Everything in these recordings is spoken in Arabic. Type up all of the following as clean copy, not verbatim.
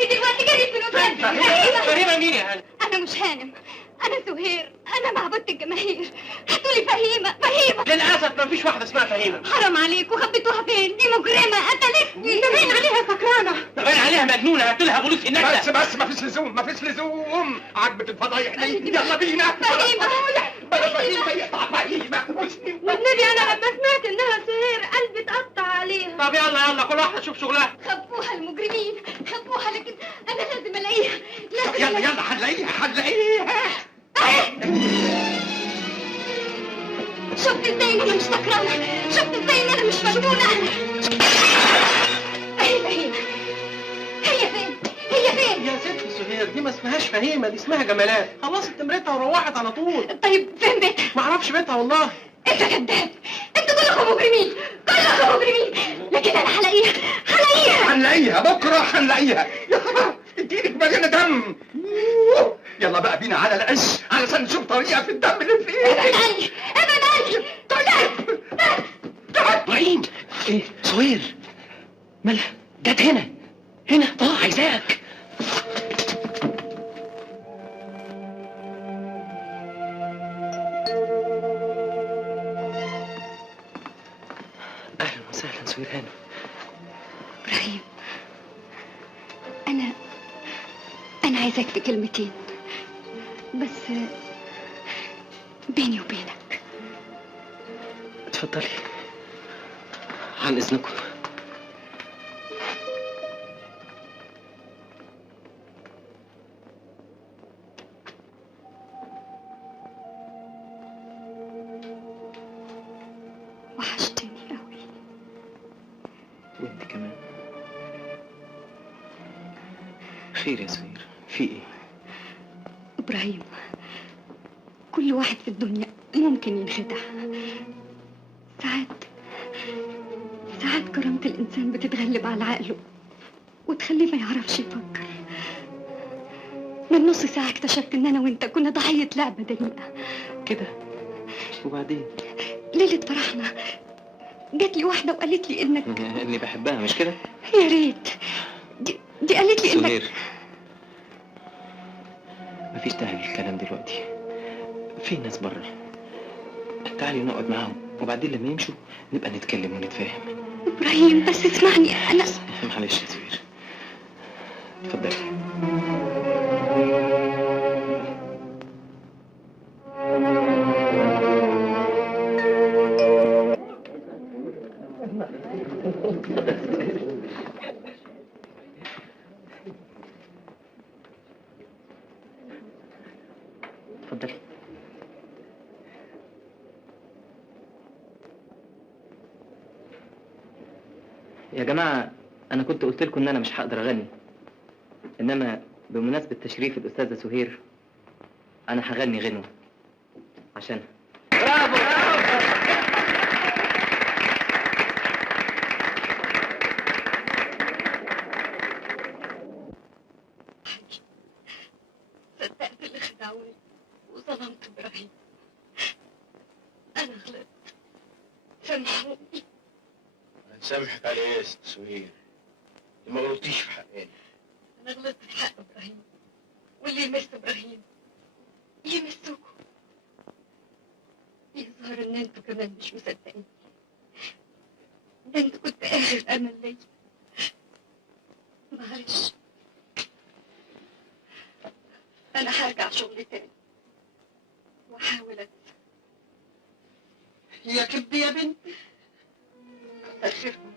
عرفتي دلوقتي جريت من قدامي. فهيمة مين يا هانم؟ انا مش هانم، انا سهير، انا معبودة الجماهير. هاتولي فهيمة. فهيمة للاسف ما فيش واحده اسمها فهيمه. حرام عليكم، خبيتوها فين؟ دي مجرمة قتلتني. ده باين عليها سكرانة. ده باين عليها مجنونه، هاتوا لها بوليس هناك. بس ما فيش لزوم، ما فيش لزوم. عجبة الفضايح دي. يلا بينا. فهيمة فهيمة يقطع فهيمة. والنبي انا لما سمعت انها سهير قلبي اتقطع عليها. طب يلا كل واحده تشوف شغلها. خبوها المجرمين، خبوها، لكن انا لازم الاقيها. يلا هنلاقيها. شفت ازاي ان انا مش سكرانة؟ شفت ازاي ان انا مش مجنونة؟ اهي فهيمة. هي فين؟ يا ست سهير دي ما اسمهاش فهيمه، دي اسمها جمالات. خلصت تمرتها وروحت على طول. طيب فين بيتها؟ ما اعرفش بيتها والله. انت كذاب، انتوا كلكم مجرمين، كلكم مجرمين. لكن انا هلاقيها بكره هنلاقيها. يا خبر انت ايدك مليانه دم. يلا بقى بينا على القش علشان نشوف طريقه في الدم اللي في ايدك. ابعد عني ابراهيم. ايه سهير مالها؟ جت هنا عايزاك. اهلا وسهلا سهير هانم. ابراهيم، انا عايزاك في كلمتين بس بيني وبينك. اتفضلي عن اذنكم. وحشتني قوي. وانت كمان. خير يا سهير، في ايه؟ ابراهيم، كل واحد في الدنيا ممكن ينخدع. ساعات كرامة الإنسان بتتغلب على عقله وتخليه ما يعرفش يفكر. من نص ساعة اكتشفت إن أنا وأنت كنا ضحية لعبة دنيئة كده. وبعدين؟ ليلة فرحنا جات لي واحدة وقالت لي إنك اني بحبها، مش كده؟ يا ريت. دي قالت لي إنك سهير مفيش داعي للكلام دلوقتي، في ناس بره. تعالي نقعد معاهم وبعدين لما يمشوا نبقى نتكلم ونتفاهم. إبراهيم بس اسمعني، أنا معلش يا سهير، اتفضلي. اتفضلي. يا جماعة أنا كنت قلت لكم إن أنا مش هقدر أغني، إنما بمناسبة تشريف الأستاذة سهير أنا هغني غنوة عشانها. برافو برافو. صدقت اللي خدعوني وظلمت إبراهيم. أنا غلطت، سامحوني. هنسامحك على ايه يا ست سهير؟ ما غلطتيش في حقنا. أنا غلطت في حق إبراهيم، واللي يمس إبراهيم يمسكوا. يظهر إن أنتوا كمان مش مصدقين. ده أنت كنت آخر أمل ليا. معلش، أنا هرجع شغلي تاني وأحاول أنسى. يا كبدي يا بنتي، كتر خيركم.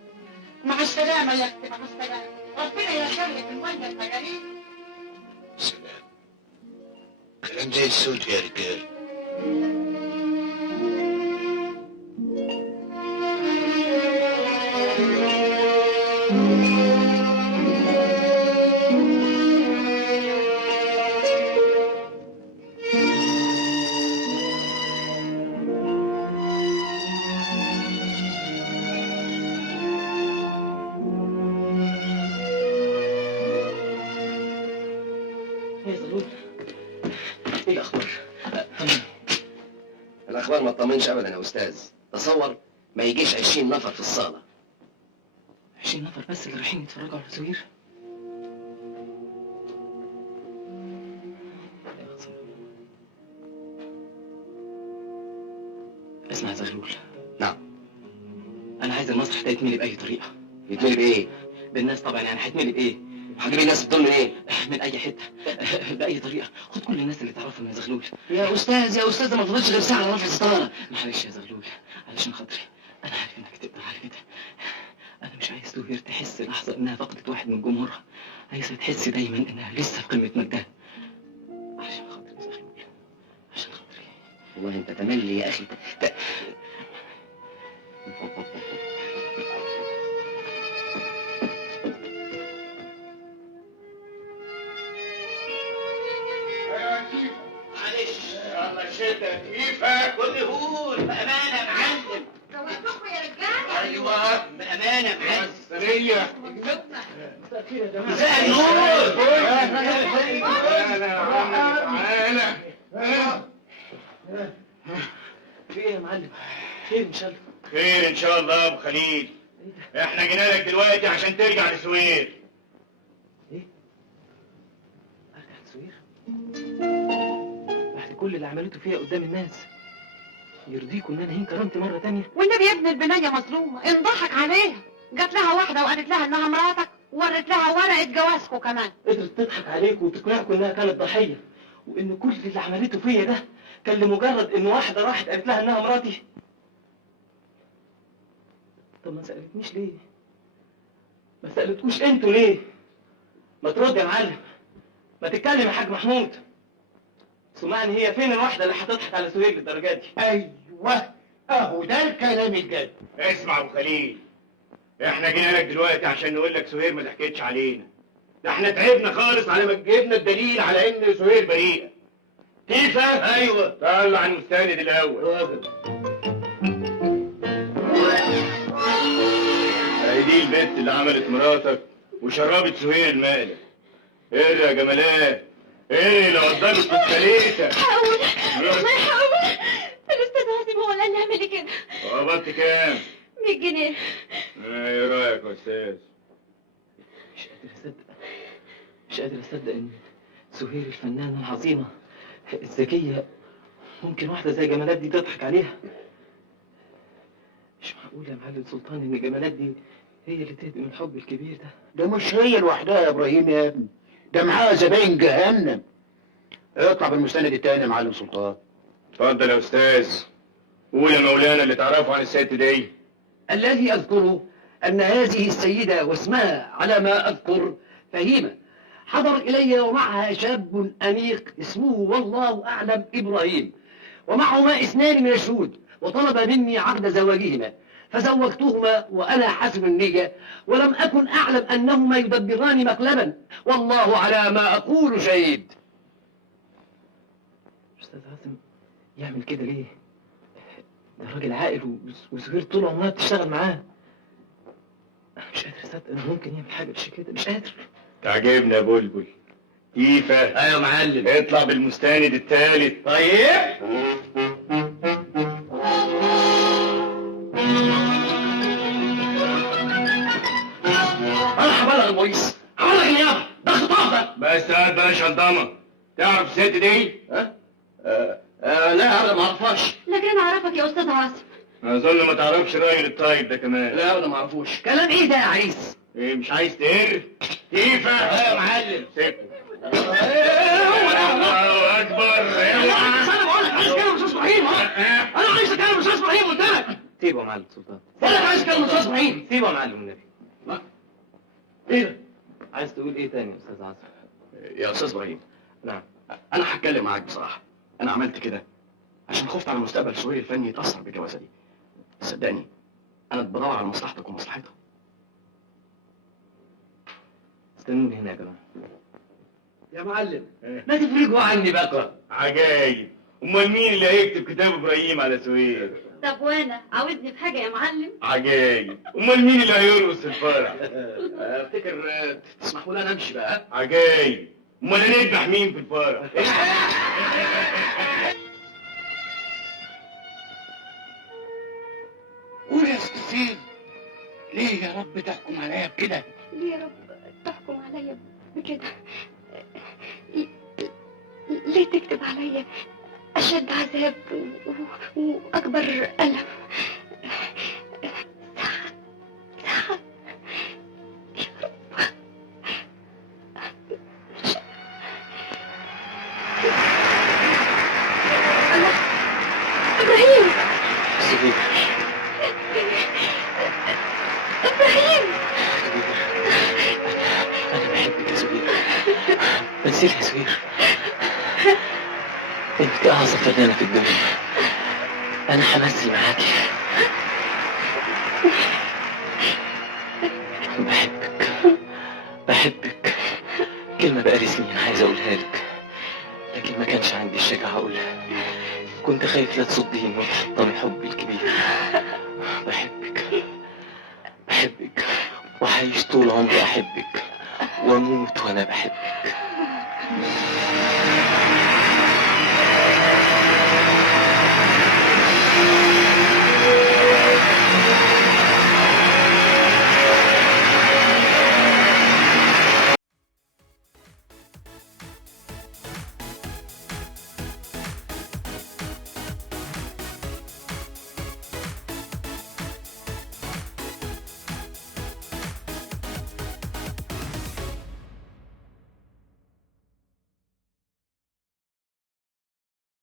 مع السلامة يا اختي، مع السلامة. ربنا يخليك المية المجاريد. سلام. كلام زي السود يا رجال. ايه الاخبار؟ الاخبار ما تطمنش ابدا يا استاذ. تصور ما يجيش 20 نفر في الصاله. 20 نفر بس اللي رايحين يتفرجوا على سهير؟ اسمع يا زغلول. نعم. انا عايز المسرح ده يتملي باي طريقه. يتملي بايه؟ بالناس طبعا، يعني هيتملي بايه؟ هجيب الناس بتقول من ايه؟ من اي حته، باي طريقه. خد كل الناس اللي تعرفهم يا زغلول. يا استاذ يا استاذ، ما فضلش غير ساعه على رفع الستاره. معلش يا زغلول، علشان خاطري، انا عارف انك تقدر على كده. انا مش عايز سهير تحس لحظه انها فقدت واحد من جمهورها. عايزها تحس دايما انها لسه في قمه مجدها. عشان خاطري يا زغلول، عشان خاطري. والله انت تملي يا اخي. معلش الله شدك كيفك كل هون بامانه يا معلم. جوزتكم يا رجاله؟ ايوه بامانه يا معلم. سرية مساء النور. تعالى. في ايه يا معلم؟ خير ان شاء الله. خير ان شاء الله يا ابو خليل. احنا جينا لك دلوقتي عشان ترجع لسوير. ايه؟ ارجع لسوير؟ بعد كل اللي عملته فيها قدام الناس، يرضيكم ان انا هين كرامتي مره تانية؟ والنبي يا ابن البنيه مظلومه، انضحك عليها. جات لها واحده وقالت لها انها مراتك، وورت لها ورقه جوازكم كمان. قدرت تضحك عليكم وتقنعكم انها كانت ضحيه، وان كل اللي عملته فيا ده كان لمجرد ان واحده راحت قالت لها انها مراتي. طب ما سالتنيش ليه؟ ما سالتكوش انتوا ليه؟ ما ترد يا معلم، ما تتكلم يا حاج محمود. سمعني، هي فين الواحده اللي هتضحك على سهير للدرجه دي؟ ايوه اهو ده الكلام الجد. اسمع ابو خليل، احنا جينا لك دلوقتي عشان نقول لك سهير ما ضحكتش علينا. ده احنا تعبنا خالص على ما جبنا الدليل على ان سهير بريئه. كيف؟ ايوه طلع المستند الاول. دي البت اللي عملت مراتك وشربت سهير المقلب. ايه يا جمالات؟ ايه اللي قدامك في الثلاثه؟ حاول والله حاول. الاستاذ عاصم هو اللي قال لي اعملي كده. قبضت كام؟ 100 جنيه. ايه رايك يا استاذ؟ مش قادر اصدق ان سهير الفنانه العظيمه الذكيه ممكن واحده زي جمالات دي تضحك عليها. مش معقول يا معلم سلطان ان جمالات دي هي اللي تهدم الحب الكبير ده. ده مش هي لوحدها يا ابراهيم يا ابني، ده معاها زباين جهنم. اطلع بالمستند التاني يا معلم سلطان. اتفضل يا استاذ، قول يا مولانا اللي تعرفه عن الست دي. الذي أذكره أن هذه السيدة واسمها على ما أذكر فهيمة، حضر إلي ومعها شاب أنيق اسمه والله أعلم إبراهيم، ومعهما 2 من الشهود، وطلب مني عقد زواجهما، فزوجتهما وأنا حسن النية، ولم أكن أعلم أنهما يدبران مقلبا، والله على ما أقول شهيد. استاذ عاصم يعمل كده ليه؟ ده راجل عاقل وسهير طول عمرها بتشتغل معاه. انا مش قادر اصدق انه ممكن يعمل حاجه بالشكل ده، مش قادر. تعجبنا يا بلبل. كيفه؟ ايوه يا معلم. اطلع بالمستند الثالث. طيب. انا هبلغ البوليس، هبلغ النيابه، ده خطاب ده. بس هات بقى شنطمه. تعرف الست دي؟ لا انا ما اعرفهاش. لكن انا اعرفك يا استاذ عاصم. اظن ما تعرفش الراجل الطيب ده كمان. لا انا ما اعرفوش. كلام إيه ده يا عريس؟ ايه مش عايز تقر؟ كيفه؟ يا معلم. سيبه. هو ده. الله اكبر. انا بقول لك عايز اتكلم استاذ ابراهيم. انا عايز اتكلم استاذ ابراهيم قلت لك. سيبه يا معلم سلطان. بقول لك عايز اتكلم استاذ ابراهيم. سيبه يا معلم النبي. ايه ده؟ عايز تقول ايه تاني يا استاذ عاصم؟ يا استاذ ابراهيم، نعم. انا هتكلم معاك بصراحه. انا عملت كده عشان خفت على مستقبل سهير الفني يتاثر بالجوازه دي. صدقني انا بدور على مصلحتك ومصلحتها. استنوني هنا يا جماعه. يا معلم ما تفرجوا عني بقى. عجايب. امال مين اللي هيكتب كتاب ابراهيم على سهير؟ طب وانا عاوزني في حاجه يا معلم؟ عجايب. امال مين اللي هيرقص في الفرح؟ افتكر تسمحوا لي انا امشي بقى. عجايب. امال هنذبح مين في الفرح؟ قول يا ست سين، ليه يا رب تحكم عليا بكده؟ ليه يا رب تحكم عليا بكده؟ ليه تكتب عليا أشد عذاب وأكبر ألم. ساعات يا رب. إبراهيم سهير إبراهيم أنا بحبك يا سهير، ما تنسيش يا سهير، انت اعظم فنانة في الدنيا، انا همثل معاكي. بحبك كلمة بقالي سنين عايز اقولها لك، لكن ما كانش عندي الشجاعة اقولها، كنت خايف لا تصديني وتحطمي حبي الكبير. بحبك وهعيش طول عمري احبك واموت وانا بحبك.